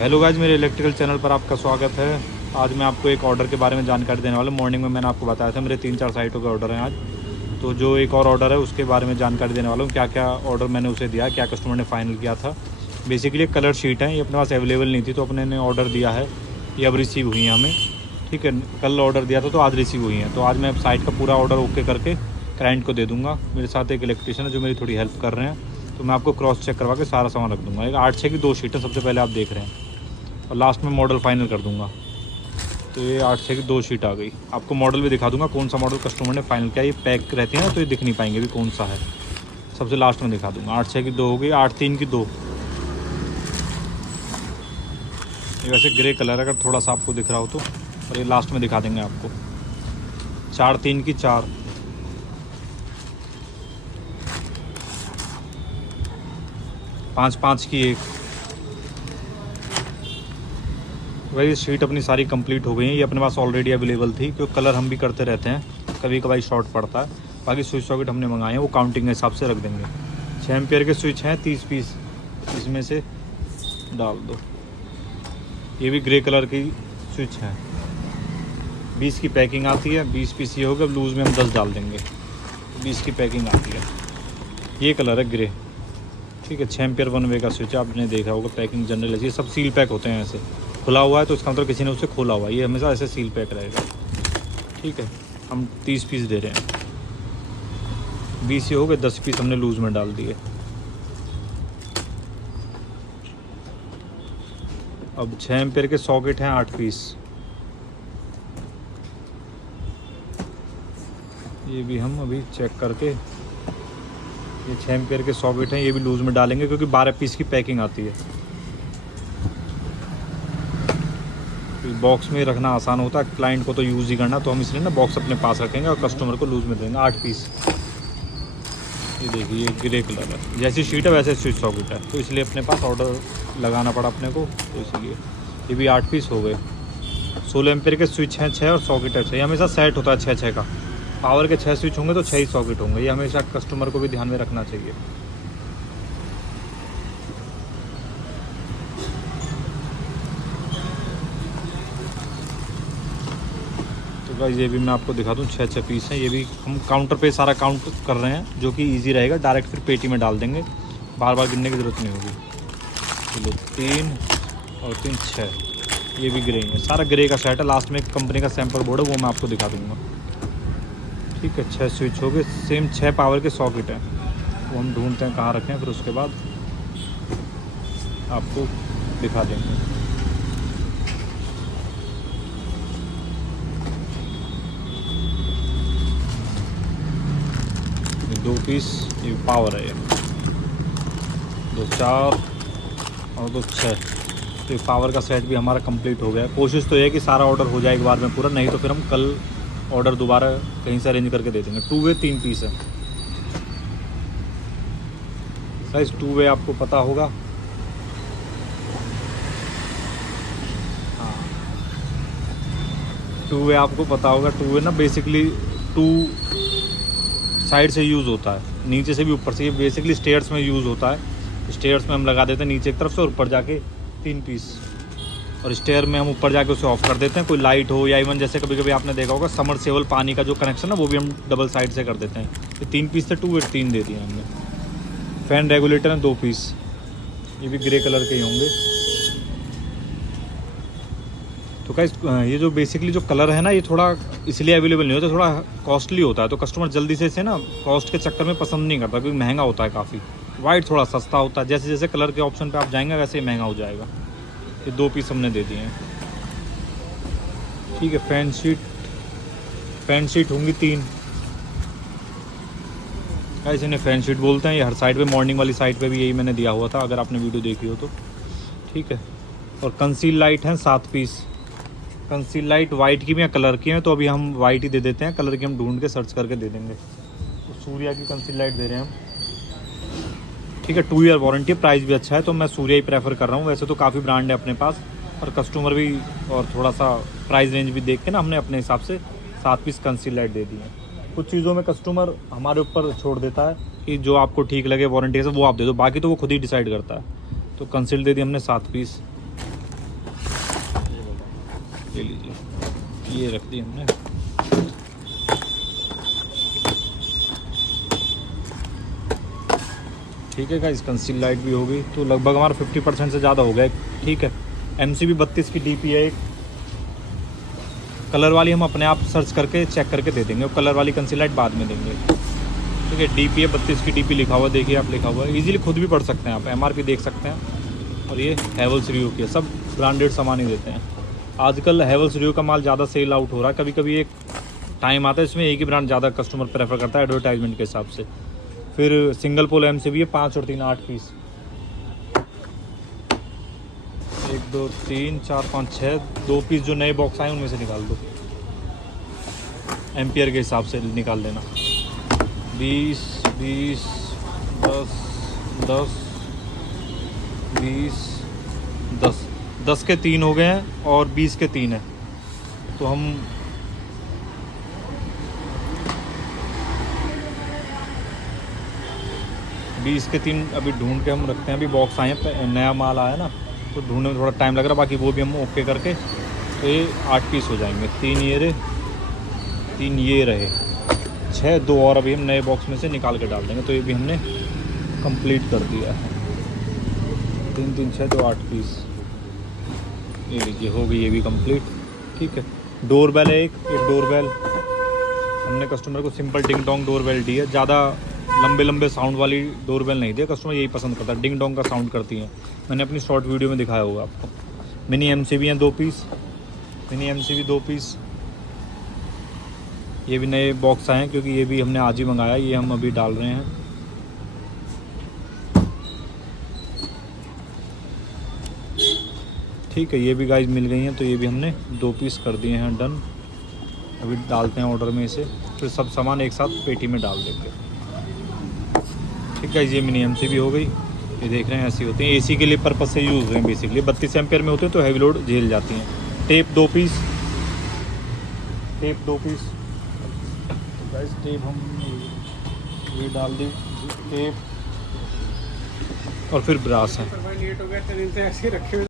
Hello guys, मेरे electrical channel पर आपका स्वागत है। आज मैं आपको एक ऑर्डर के बारे में जानकारी देने वाला हूँ। मॉर्निंग में मैंने आपको बताया था मेरे 3-4 साइटों के ऑर्डर हैं आज। तो जो एक और ऑर्डर है उसके बारे में जानकारी देने वाला हूँ, क्या क्या ऑर्डर मैंने उसे दिया, क्या कस्टमर ने फाइनल किया था। बेसिकली एक कलर शीट है, ये अपने पास अवेलेबल नहीं थी तो अपने ने ऑर्डर दिया है, ये अब रिसीव हुई है हमें। ठीक है, कल ऑर्डर दिया था तो आज रिसीव हुई है। तो आज मैं साइट का पूरा ऑर्डर ओके करके क्लाइंट को दे दूँगा। मेरे साथ एक इलेक्ट्रीशियन है जो मेरी थोड़ी हेल्प कर रहे हैं, तो मैं आपको क्रॉस चेक करवा के सारा सामान रख दूँगा। एक 8/6 की 2 शीटें सबसे पहले आप देख रहे हैं, और लास्ट में मॉडल फाइनल कर दूंगा। तो ये 8/6 की 2 शीट आ गई। आपको मॉडल भी दिखा दूंगा कौन सा मॉडल कस्टमर ने फाइनल किया। ये पैक रहती है ना तो ये दिख नहीं पाएंगे भी कौन सा है, सबसे लास्ट में दिखा दूंगा। 8/6 की 2 हो गई, 8/3 की 2। ये वैसे ग्रे कलर है, अगर थोड़ा सा आपको दिख रहा हो तो, और ये लास्ट में दिखा देंगे आपको। 4/3 की 4, 5/5 की 1। वही शीट अपनी सारी कंप्लीट हो गई है। ये अपने पास ऑलरेडी अवेलेबल थी, क्योंकि कलर हम भी करते रहते हैं, कभी कभार शॉर्ट पड़ता है। बाकी स्विच सॉकेट हमने मंगाए हैं, वो काउंटिंग के हिसाब से रख देंगे। 6 एम्पियर के स्विच हैं, 30 पीस इसमें से डाल दो। ये भी ग्रे कलर की स्विच है, 20 की पैकिंग आती है। 20 पीस ये होगा, लूज़ में हम 10 डाल देंगे, 20 की पैकिंग आती है। ये कलर है ग्रे, ठीक है। 6 एम्पियर 1 वे का स्विच है, आपने देखा होगा। पैकिंग जनरल ऐसी, सब सील पैक होते हैं। ऐसे खुला हुआ है तो इसका मतलब किसी ने उसे खोला हुआ है, ये हमेशा ऐसे सील पैक रहेगा, ठीक है। हम 30 पीस दे रहे हैं, 20 ये हो गए, 10 पीस हमने लूज़ में डाल दिए। अब 6 एम्पियर के सॉकेट हैं 8 पीस, ये भी हम अभी चेक करके, ये 6 एम्पियर के सॉकेट हैं, ये भी लूज़ में डालेंगे क्योंकि 12 पीस की पैकिंग आती है। बॉक्स में रखना आसान होता है, क्लाइंट को तो यूज़ ही करना, तो हम इसलिए ना बॉक्स अपने पास रखेंगे और कस्टमर को लूज़ में देंगे। 8 पीस, ये देखिए, ये ग्रे कलर है। जैसी शीट है वैसे स्विच सॉकेट है, तो इसलिए अपने पास ऑर्डर लगाना पड़ा अपने को, तो इसलिए ये भी 8 पीस हो गए। 16 एम्पियर के स्विच हैं 6 और सॉकेट है 6। ये हमेशा सेट होता है 6-6 का। पावर के 6 स्विच होंगे तो 6 ही सॉकेट होंगे, ये हमेशा कस्टमर को भी ध्यान में रखना चाहिए। तो गाइस, ये भी मैं आपको दिखा दूँ, 6-6 पीस हैं। ये भी हम काउंटर पे सारा काउंट कर रहे हैं, जो कि इजी रहेगा। डायरेक्ट फिर पेटी में डाल देंगे, बार बार गिनने की ज़रूरत नहीं होगी। चलो, 3 और 3 6। ये भी ग्रे है, सारा ग्रे का सेट है। लास्ट में एक कंपनी का सैंपल बोर्ड है, वो मैं आपको दिखा दूँगा, ठीक है। 6 स्विच हो गए, सेम 6 पावर के सॉकेट हैं। वो हम ढूंढते हैं कहाँ रखें, फिर उसके बाद आपको दिखा देंगे। ये 2 पीस, ये पावर है। ये 2 4 और 2 6, तो ये पावर का सेट भी हमारा कंप्लीट हो गया। कोशिश तो ये है कि सारा ऑर्डर हो जाए एक बार में पूरा, नहीं तो फिर हम कल ऑर्डर दोबारा कहीं से अरेंज करके दे देंगे। 2 वे 3 पीस है साइज, 2 वे आपको पता होगा। हाँ, 2 वे आपको पता होगा। 2 वे ना बेसिकली 2 साइड से यूज़ होता है, नीचे से भी ऊपर से। ये बेसिकली स्टेयर्स में यूज़ होता है। स्टेयर्स में हम लगा देते हैं नीचे की तरफ से, और ऊपर जाके 3 पीस, और स्टेयर में हम ऊपर जाके उसे ऑफ कर देते हैं। कोई लाइट हो या इवन जैसे कभी कभी आपने देखा होगा समरसेबल पानी का जो कनेक्शन है, वो भी हम डबल साइड से कर देते हैं। ये 3 पीस से 2 वे 3 दे दिए हमने। फ़ैन रेगुलेटर हैं 2 पीस, ये भी ग्रे कलर के ही होंगे। तो गाइस, ये जो बेसिकली जो कलर है ना, ये थोड़ा इसलिए अवेलेबल नहीं होता, थोड़ा कॉस्टली होता है, तो कस्टमर जल्दी से इसे ना कॉस्ट के चक्कर में पसंद नहीं करता, क्योंकि महंगा होता है काफ़ी। वाइट थोड़ा सस्ता होता है, जैसे जैसे कलर के ऑप्शन पे आप जाएंगे वैसे ही महंगा हो जाएगा। ये 2 पीस हमने दे दिए हैं, ठीक है। फैन शीट होंगी 3। गाइस, इन्हें फैन शीट बोलते हैं। ये हर साइड पे, मॉर्निंग वाली साइड पे भी यही मैंने दिया हुआ था, अगर आपने वीडियो देखी हो तो, ठीक है। और कंसील लाइट हैं 7 पीस। कंसील लाइट वाइट की भी हैं, कलर की हैं, तो अभी हम वाइट ही दे देते हैं, कलर की हम ढूंढ के सर्च करके दे देंगे। तो सूर्या की कंसील लाइट दे रहे हैं हम, ठीक है। 2 ईयर वारंटी, प्राइस भी अच्छा है, तो मैं सूर्या ही प्रेफर कर रहा हूँ। वैसे तो काफ़ी ब्रांड है अपने पास, और कस्टमर भी, और थोड़ा सा प्राइस रेंज भी देख के ना हमने अपने हिसाब से 7 पीस कंसील लाइट दे दी है। कुछ चीज़ों में कस्टमर हमारे ऊपर छोड़ देता है कि जो आपको ठीक लगे वारंटी से वो आप दे दो, बाकी तो वो खुद ही डिसाइड करता है। तो कंसील दे दी हमने 7 पीस, ले लीजिए, ये रख दी हमने। ठीक है गाइस, कंसील लाइट भी हो गई, तो लगभग हमारा 50% से ज़्यादा हो गया। ठीक है, MCB 32 की DP है एक। कलर वाली हम अपने आप सर्च करके चेक करके दे देंगे, और कलर वाली कंसील लाइट बाद में देंगे। ठीक है, DP है 32 की DP लिखा हुआ, देखिए आप, लिखा हुआ है, ईजिली खुद भी पढ़ सकते हैं आप, MRP देख सकते हैं। और ये हैवेल्स रिव्यू की है, सब ब्रांडेड सामान ही देते हैं। आजकल हैवेल्स रिव्यू का माल ज़्यादा सेल आउट हो रहा है। कभी कभी एक टाइम आता है इसमें एक ही ब्रांड ज़्यादा कस्टमर प्रेफर करता है एडवर्टाइजमेंट के हिसाब से। फिर सिंगल पोल MCB है 5 और 3 8 पीस, 1 2 3 4 5 6, 2 पीस जो नए बॉक्स आए उनमें से निकाल दो, एम्पियर के हिसाब से निकाल लेना। 20 20 10 10 20 10 10 के 3 हो गए हैं और 20 के 3 हैं, तो हम 20 के 3 अभी ढूंढ के हम रखते हैं। अभी बॉक्स आए हैं, नया माल आया ना, तो ढूंढने में थोड़ा टाइम लग रहा है, बाकी वो भी हम ओके करके, तो ये 8 पीस हो जाएंगे। 3 ये रहे, 3 ये रहे, 6, 2 और अभी हम नए बॉक्स में से निकाल के डाल देंगे, तो ये भी हमने कंप्लीट कर दिया है। 3 3 6 2 8 पीस, ये लीजिए, हो गई ये भी कंप्लीट। ठीक है, डोरबेल है एक डोरबेल हमने कस्टमर को सिंपल डिंग डोंग डोरबेल दी है, ज़्यादा लंबे लंबे साउंड वाली डोरबेल नहीं दिया, कस्टमर यही पसंद करता है, डिंग डोंग का साउंड करती है। मैंने अपनी शॉर्ट वीडियो में दिखाया होगा आपको। मिनी MCB हैं 2 पीस, मिनी MCB 2 पीस, ये भी नए बॉक्स आए हैं क्योंकि ये भी हमने आज ही मंगाया, ये हम अभी डाल रहे हैं। ठीक है, ये भी गाइस मिल गई हैं, तो ये भी हमने 2 पीस कर दिए हैं डन। अभी डालते हैं ऑर्डर में इसे, फिर सब सामान एक साथ पेटी में डाल देंगे। ठीक है, ये मिनी MCB हो गई। ये देख रहे हैं ऐसी होती हैं, AC के लिए पर्पज से यूज़ हुए हैं बेसिकली। 32 एम्पियर में होते हैं तो हैवी लोड झेल जाती हैं। टेप 2 पीस, टेप 2 पीस, तो गाइस टेप हम ये डाल दी, टेप, और फिर ब्रास है।